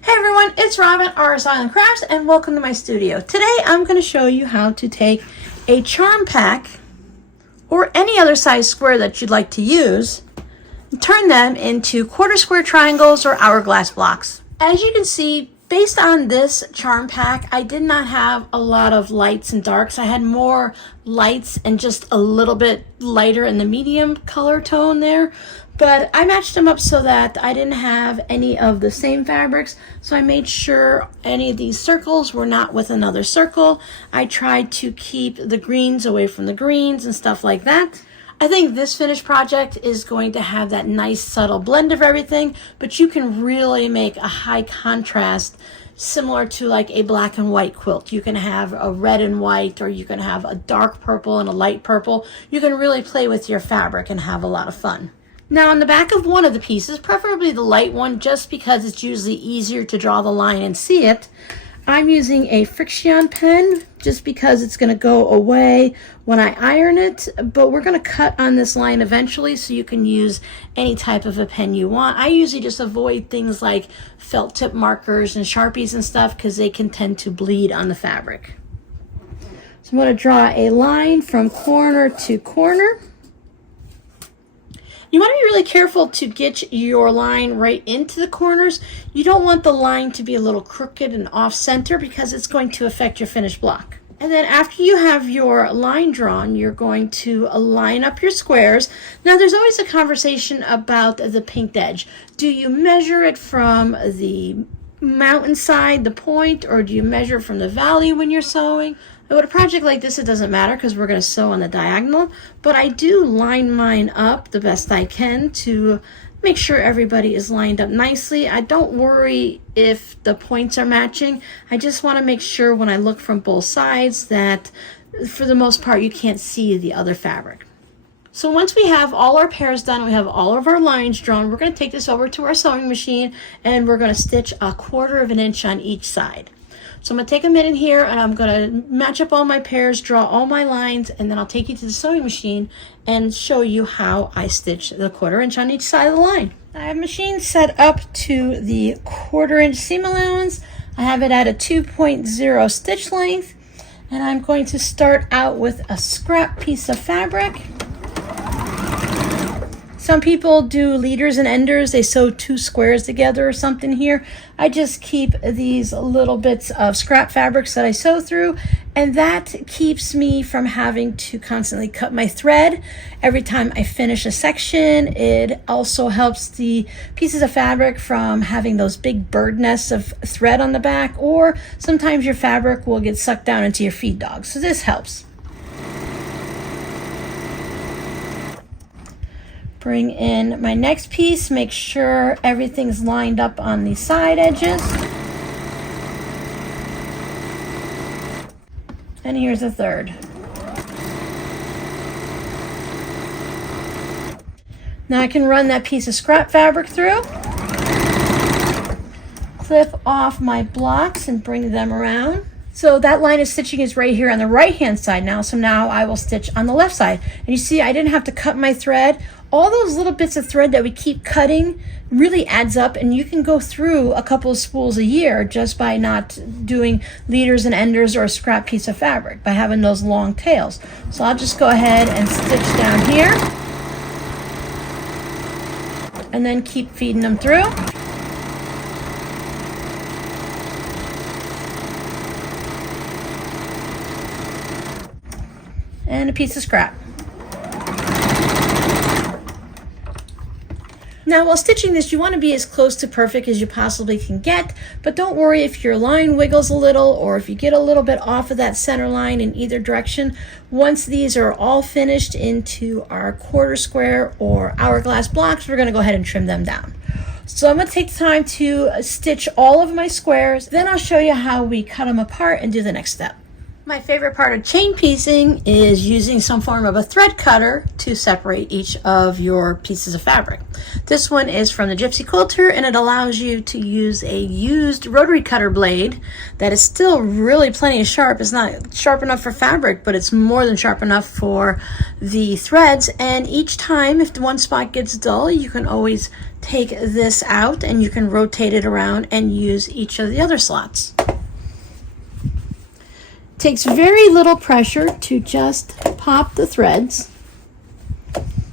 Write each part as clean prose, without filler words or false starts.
Hey everyone, it's Robin, RS Island Crafts, and welcome to my studio. Today I'm going to show you how to take a charm pack or any other size square that you'd like to use and turn them into quarter square triangles or hourglass blocks. As you can see, based on this charm pack, I did not have a lot of lights and darks. I had more lights and just a little bit lighter in the medium color tone there. But I matched them up so that I didn't have any of the same fabrics. So I made sure any of these circles were not with another circle. I tried to keep the greens away from the greens and stuff like that. I think this finished project is going to have that nice subtle blend of everything, but you can really make a high contrast similar to like a black and white quilt. You can have a red and white, or you can have a dark purple and a light purple. You can really play with your fabric and have a lot of fun. Now on the back of one of the pieces, preferably the light one, just because it's usually easier to draw the line and see it, I'm using a Frixion pen just because it's going to go away when I iron it, but we're going to cut on this line eventually, so you can use any type of a pen you want. I usually just avoid things like felt tip markers and Sharpies and stuff because they can tend to bleed on the fabric. So I'm going to draw a line from corner to corner. You want to be really careful to get your line right into the corners. You don't want the line to be a little crooked and off center because it's going to affect your finished block. And then after you have your line drawn, you're going to line up your squares. Now there's always a conversation about the pinked edge. Do you measure it from the mountainside, the point, or do you measure from the valley when you're sewing? With a project like this, it doesn't matter because we're going to sew on the diagonal, but I do line mine up the best I can to make sure everybody is lined up nicely. I don't worry if the points are matching. I just want to make sure when I look from both sides that for the most part you can't see the other fabric. So once we have all our pairs done, we have all of our lines drawn, we're going to take this over to our sewing machine and we're going to stitch 1/4 of an inch on each side. So I'm going to take a minute here and I'm going to match up all my pairs, draw all my lines, and then I'll take you to the sewing machine and show you how I stitch the 1/4 inch on each side of the line. I have machine set up to the 1/4 inch seam allowance. I have it at a 2.0 stitch length, and I'm going to start out with a scrap piece of fabric. Some people do leaders and enders. They sew 2 squares together or something here. I just keep these little bits of scrap fabrics that I sew through, and that keeps me from having to constantly cut my thread every time I finish a section. It also helps the pieces of fabric from having those big bird nests of thread on the back, or sometimes your fabric will get sucked down into your feed dog. So this helps. Bring in my next piece, make sure everything's lined up on the side edges. And here's a third. Now I can run that piece of scrap fabric through, clip off my blocks and bring them around. So that line of stitching is right here on the right hand side now, so now I will stitch on the left side. And you see I didn't have to cut my thread. All those little bits of thread that we keep cutting really adds up, and you can go through a couple of spools a year just by not doing leaders and enders or a scrap piece of fabric, by having those long tails. So I'll just go ahead and stitch down here and then keep feeding them through. And a piece of scrap. Now while stitching this, you want to be as close to perfect as you possibly can get, but don't worry if your line wiggles a little or if you get a little bit off of that center line in either direction. Once these are all finished into our 1/4 square or hourglass blocks, we're going to go ahead and trim them down. So I'm going to take the time to stitch all of my squares, then I'll show you how we cut them apart and do the next step. My favorite part of chain piecing is using some form of a thread cutter to separate each of your pieces of fabric. This one is from the Gypsy Quilter, and it allows you to use a used rotary cutter blade that is still really plenty sharp. It's not sharp enough for fabric, but it's more than sharp enough for the threads. And each time, if one spot gets dull, you can always take this out and you can rotate it around and use each of the other slots. Takes very little pressure to just pop the threads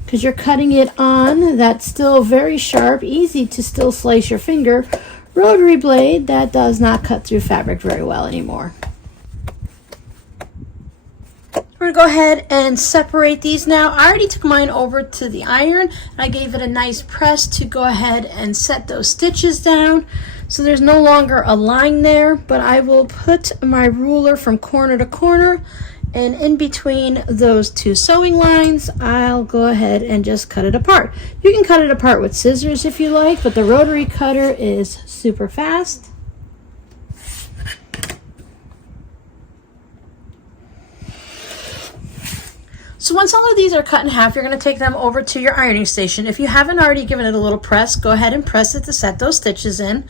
because you're cutting it on that still very sharp, easy to still slice your finger rotary blade that does not cut through fabric very well anymore. We're going to go ahead and separate these now. I already took mine over to the iron and I gave it a nice press to go ahead and set those stitches down. So there's no longer a line there, but I will put my ruler from corner to corner, and in between those two sewing lines, I'll go ahead and just cut it apart. You can cut it apart with scissors if you like, but the rotary cutter is super fast. So once all of these are cut in half, you're going to take them over to your ironing station. If you haven't already given it a little press, go ahead and press it to set those stitches in.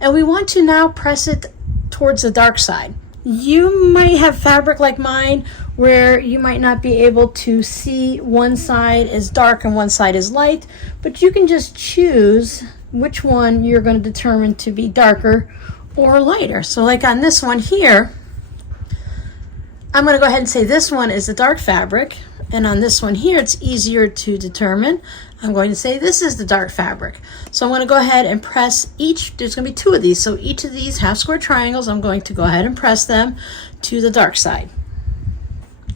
And we want to now press it towards the dark side. You might have fabric like mine where you might not be able to see one side is dark and one side is light, but you can just choose which one you're going to determine to be darker or lighter. So like on this one here, I'm going to go ahead and say this one is the dark fabric, and on this one here it's easier to determine. I'm going to say this is the dark fabric. So I'm going to go ahead and press each, there's going to be two of these, so each of these half square triangles I'm going to go ahead and press them to the dark side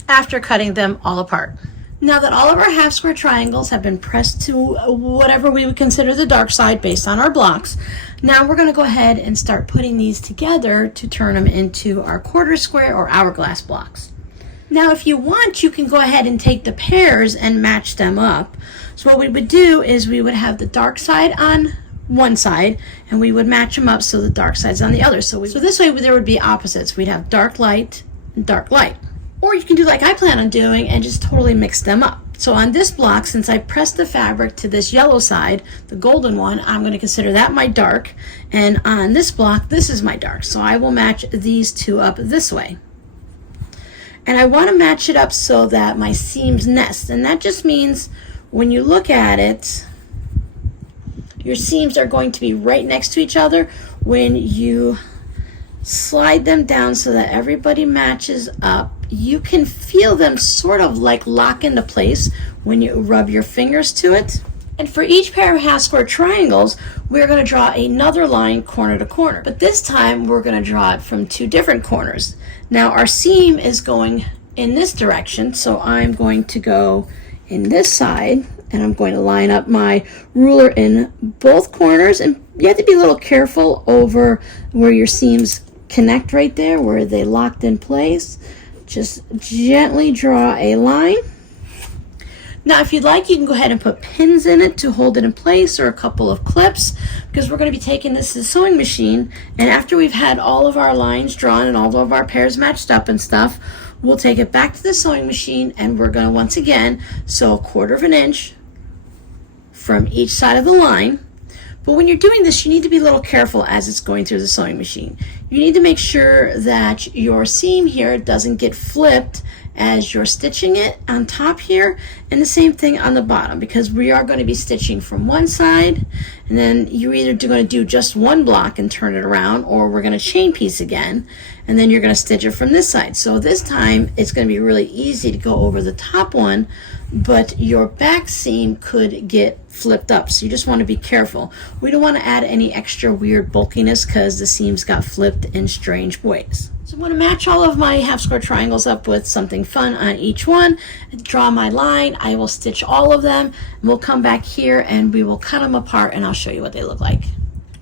after cutting them all apart. Now that all of our half square triangles have been pressed to whatever we would consider the dark side based on our blocks, now we're going to go ahead and start putting these together to turn them into our quarter square or hourglass blocks. Now if you want, you can go ahead and take the pairs and match them up. So what we would do is we would have the dark side on one side and we would match them up so the dark side's on the other. So this way there would be opposites. We'd have dark light and dark light. Or you can do like I plan on doing and just totally mix them up. So on this block, since I pressed the fabric to this yellow side, the golden one, I'm going to consider that my dark. And on this block, this is my dark. So I will match these two up this way. And I want to match it up so that my seams nest. And that just means when you look at it, your seams are going to be right next to each other when you slide them down so that everybody matches up. You can feel them sort of like lock into place when you rub your fingers to it. And for each pair of half square triangles, we're going to draw another line corner to corner. But this time we're going to draw it from two different corners. Now our seam is going in this direction, so I'm going to go in this side and I'm going to line up my ruler in both corners. And you have to be a little careful over where your seams connect right there, where they locked in place. Just gently draw a line. Now if you'd like, you can go ahead and put pins in it to hold it in place, or a couple of clips, because we're going to be taking this to the sewing machine, and after we've had all of our lines drawn and all of our pairs matched up and stuff, we'll take it back to the sewing machine and we're going to once again sew 1/4 inch from each side of the line. But when you're doing this, you need to be a little careful as it's going through the sewing machine. You need to make sure that your seam here doesn't get flipped as you're stitching it on top here, and the same thing on the bottom, because we are going to be stitching from one side, and then you're either going to do just one block and turn it around, or we're going to chain piece again, and then you're going to stitch it from this side. So this time it's going to be really easy to go over the top one, but your back seam could get flipped up, so you just want to be careful. We don't want to add any extra weird bulkiness because the seams got flipped in strange ways. So I'm going to match all of my half square triangles up with something fun on each one, draw my line. I will stitch all of them, and we'll come back here and we will cut them apart and I'll show you what they look like.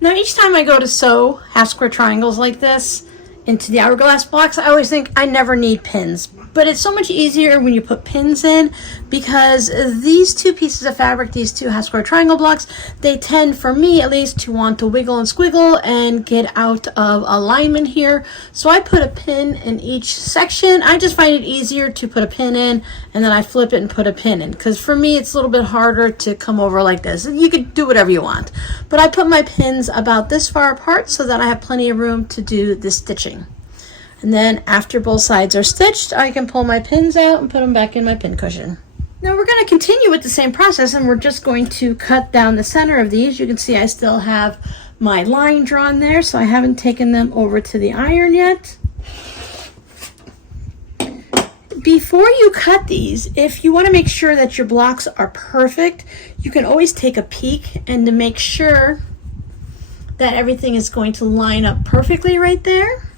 Now each time I go to sew half square triangles like this, into the hourglass blocks, I always think I never need pins. But it's so much easier when you put pins in, because these two pieces of fabric, these two half square triangle blocks, they tend, for me at least, to want to wiggle and squiggle and get out of alignment here. So I put a pin in each section. I just find it easier to put a pin in and then I flip it and put a pin in, because for me it's a little bit harder to come over like this. You could do whatever you want, but I put my pins about this far apart so that I have plenty of room to do the stitching. And then after both sides are stitched, I can pull my pins out and put them back in my pin cushion. Now we're going to continue with the same process, and we're just going to cut down the center of these. You can see I still have my line drawn there, so I haven't taken them over to the iron yet. Before you cut these, if you want to make sure that your blocks are perfect, you can always take a peek and to make sure that everything is going to line up perfectly right there.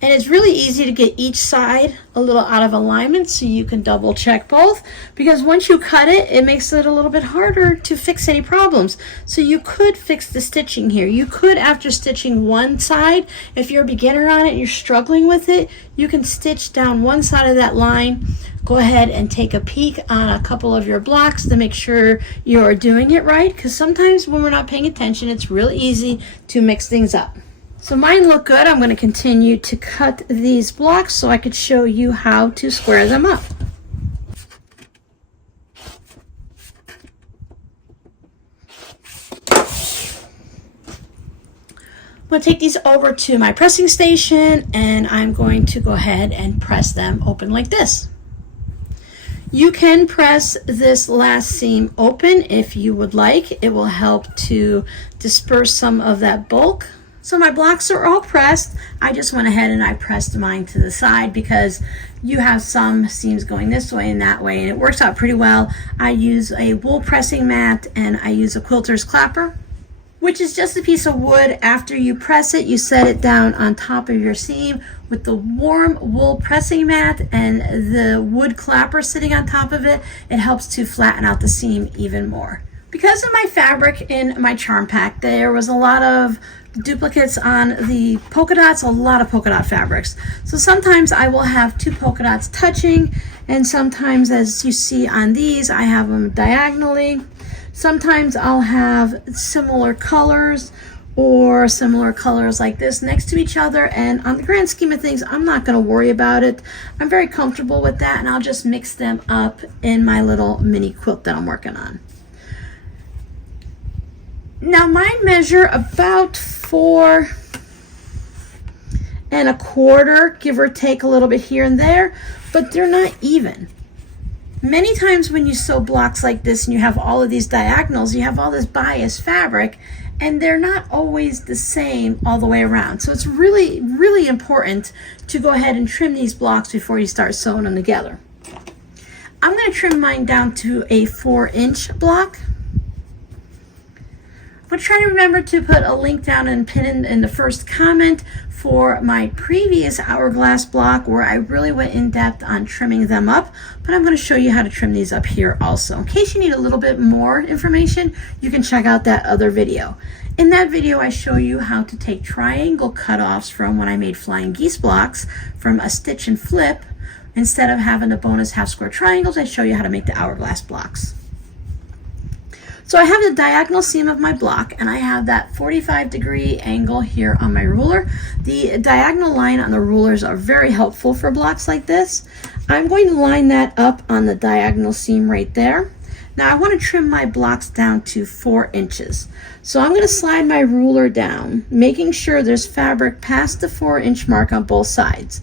And it's really easy to get each side a little out of alignment, so you can double check both, because once you cut it, it makes it a little bit harder to fix any problems. So you could fix the stitching here. You could, after stitching one side, if you're a beginner on it and you're struggling with it, you can stitch down one side of that line. Go ahead and take a peek on a couple of your blocks to make sure you're doing it right, because sometimes when we're not paying attention, it's really easy to mix things up. So mine look good. I'm going to continue to cut these blocks so I could show you how to square them up. I'm going to take these over to my pressing station, and I'm going to go ahead and press them open like this. You can press this last seam open if you would like. It will help to disperse some of that bulk. So my blocks are all pressed. I just went ahead and I pressed mine to the side because you have some seams going this way and that way, and it works out pretty well. I use a wool pressing mat and I use a quilter's clapper, which is just a piece of wood. After you press it, you set it down on top of your seam with the warm wool pressing mat and the wood clapper sitting on top of it. It helps to flatten out the seam even more. Because of my fabric in my charm pack, there was a lot of duplicates on the polka dots, a lot of polka dot fabrics. So sometimes I will have two polka dots touching, and sometimes, as you see on these, I have them diagonally. Sometimes I'll have similar colors or similar colors like this next to each other, and on the grand scheme of things, I'm not going to worry about it. I'm very comfortable with that, and I'll just mix them up in my little mini quilt that I'm working on. Now mine measure about 4 1/4, give or take a little bit here and there, but they're not even. Many times when you sew blocks like this and you have all of these diagonals, you have all this bias fabric, and they're not always the same all the way around. So it's really, really important to go ahead and trim these blocks before you start sewing them together. I'm going to trim mine down to a 4-inch block. I'm going to try to remember to put a link down and pin in the first comment for my previous hourglass block where I really went in depth on trimming them up, but I'm going to show you how to trim these up here also. In case you need a little bit more information, you can check out that other video. In that video, I show you how to take triangle cutoffs from when I made flying geese blocks from a stitch and flip. Instead of having the bonus half square triangles, I show you how to make the hourglass blocks. So I have the diagonal seam of my block, and I have that 45-degree angle here on my ruler. The diagonal line on the rulers are very helpful for blocks like this. I'm going to line that up on the diagonal seam right there. Now I want to trim my blocks down to 4 inches. So I'm going to slide my ruler down, making sure there's fabric past the 4-inch mark on both sides.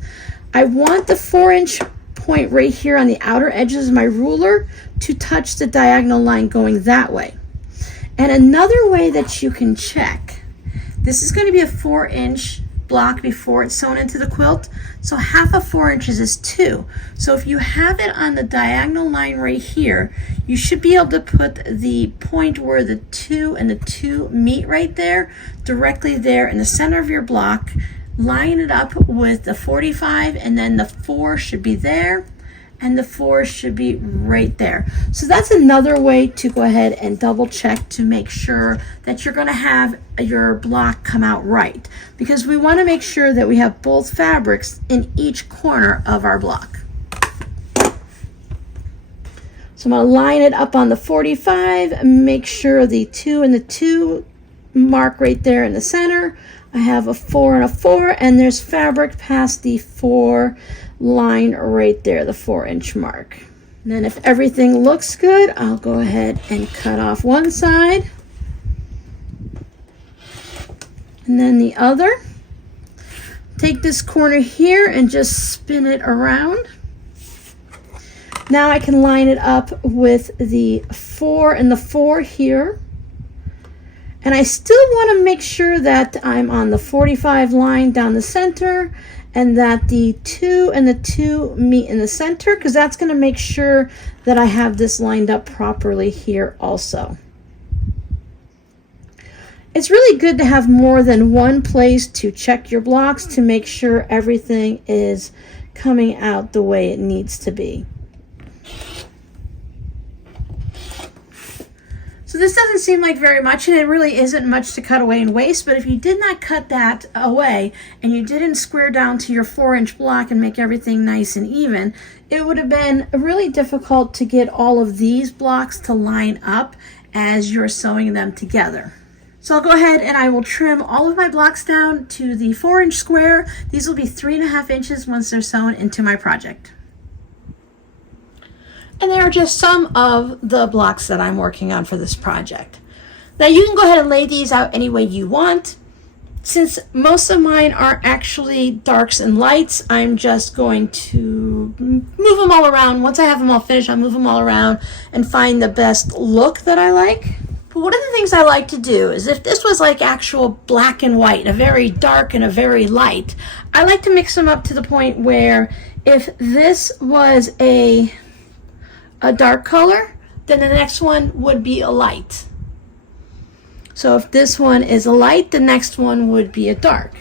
I want the 4-inch point right here on the outer edges of my ruler to touch the diagonal line going that way. And another way that you can check, this is going to be a 4-inch block before it's sewn into the quilt, so half of 4 inches is 2. So if you have it on the diagonal line right here, you should be able to put the point where the 2 and the 2 meet right there, directly there in the center of your block. Line it up with the 45, and then the 4 should be there, and the 4 should be right there. So that's another way to go ahead and double check to make sure that you're going to have your block come out right, because we want to make sure that we have both fabrics in each corner of our block. So I'm going to line it up on the 45, make sure the 2 and the 2 mark right there in the center. I have a 4 and a 4, and there's fabric past the 4 line right there, the 4-inch mark. And then if everything looks good, I'll go ahead and cut off one side and then the other. Take this corner here and just spin it around. Now I can line it up with the 4 and the 4 here. And I still want to make sure that I'm on the 45 line down the center, and that the 2 and the 2 meet in the center, because that's going to make sure that I have this lined up properly here also. It's really good to have more than one place to check your blocks to make sure everything is coming out the way it needs to be. So this doesn't seem like very much, and it really isn't much to cut away and waste, but if you did not cut that away and you didn't square down to your 4-inch block and make everything nice and even, it would have been really difficult to get all of these blocks to line up as you're sewing them together. So I'll go ahead and I will trim all of my blocks down to the 4-inch square. These will be 3.5 inches once they're sewn into my project. And there are just some of the blocks that I'm working on for this project. Now you can go ahead and lay these out any way you want. Since most of mine are actually darks and lights, I'm just going to move them all around. Once I have them all finished, I'll move them all around and find the best look that I like. But one of the things I like to do is, if this was like actual black and white, a very dark and a very light, I like to mix them up to the point where if this was a dark color, then the next one would be a light. So if this one is a light, the next one would be a dark.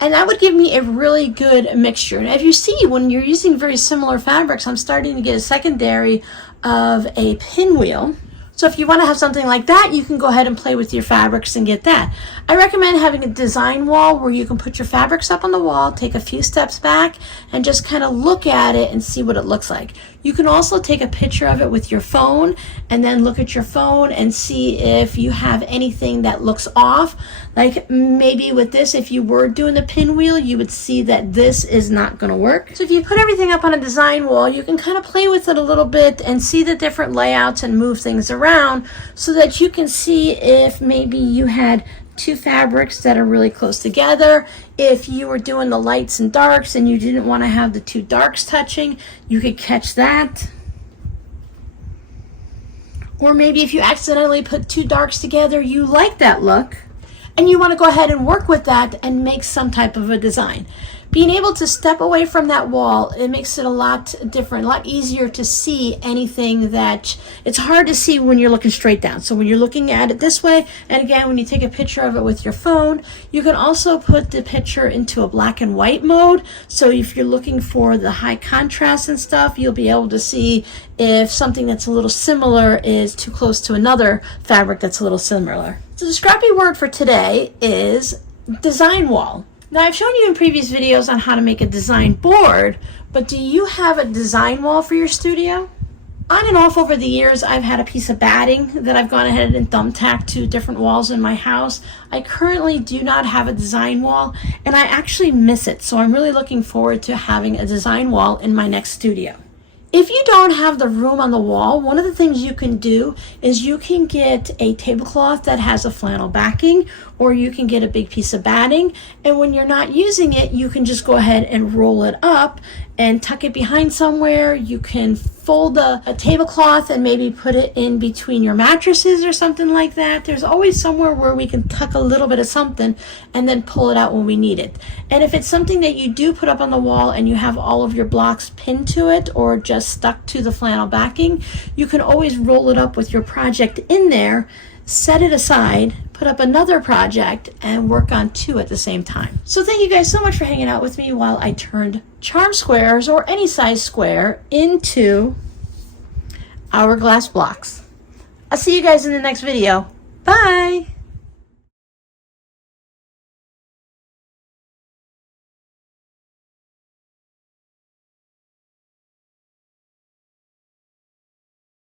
And that would give me a really good mixture. And if you see, when you're using very similar fabrics, I'm starting to get a secondary of a pinwheel. So if you want to have something like that, you can go ahead and play with your fabrics and get that. I recommend having a design wall where you can put your fabrics up on the wall, take a few steps back, and just kind of look at it and see what it looks like. You can also take a picture of it with your phone and then look at your phone and see if you have anything that looks off. Like maybe with this, if you were doing the pinwheel, you would see that this is not going to work. So if you put everything up on a design wall, you can kind of play with it a little bit and see the different layouts and move things around so that you can see if maybe you had two fabrics that are really close together. If you were doing the lights and darks and you didn't want to have the two darks touching, you could catch that. Or maybe if you accidentally put two darks together, you like that look and you want to go ahead and work with that and make some type of a design. Being able to step away from that wall, it makes it a lot different, a lot easier to see anything that it's hard to see when you're looking straight down. So when you're looking at it this way, and again, when you take a picture of it with your phone, you can also put the picture into a black and white mode. So if you're looking for the high contrast and stuff, you'll be able to see if something that's a little similar is too close to another fabric that's a little similar. So the scrappy word for today is design wall. Now, I've shown you in previous videos on how to make a design board, but do you have a design wall for your studio? On and off over the years, I've had a piece of batting that I've gone ahead and thumbtacked to different walls in my house. I currently do not have a design wall, and I actually miss it, so I'm really looking forward to having a design wall in my next studio. If you don't have the room on the wall, one of the things you can do is you can get a tablecloth that has a flannel backing, or you can get a big piece of batting, and when you're not using it, you can just go ahead and roll it up and tuck it behind somewhere. You can fold a tablecloth and maybe put it in between your mattresses or something like that. There's always somewhere where we can tuck a little bit of something and then pull it out when we need it. And if it's something that you do put up on the wall and you have all of your blocks pinned to it or just stuck to the flannel backing, you can always roll it up with your project in there, set it aside, put put up another project and work on two at the same time. So thank you guys so much for hanging out with me while I turned charm squares or any size square into hourglass blocks. I'll see you guys in the next video. Bye!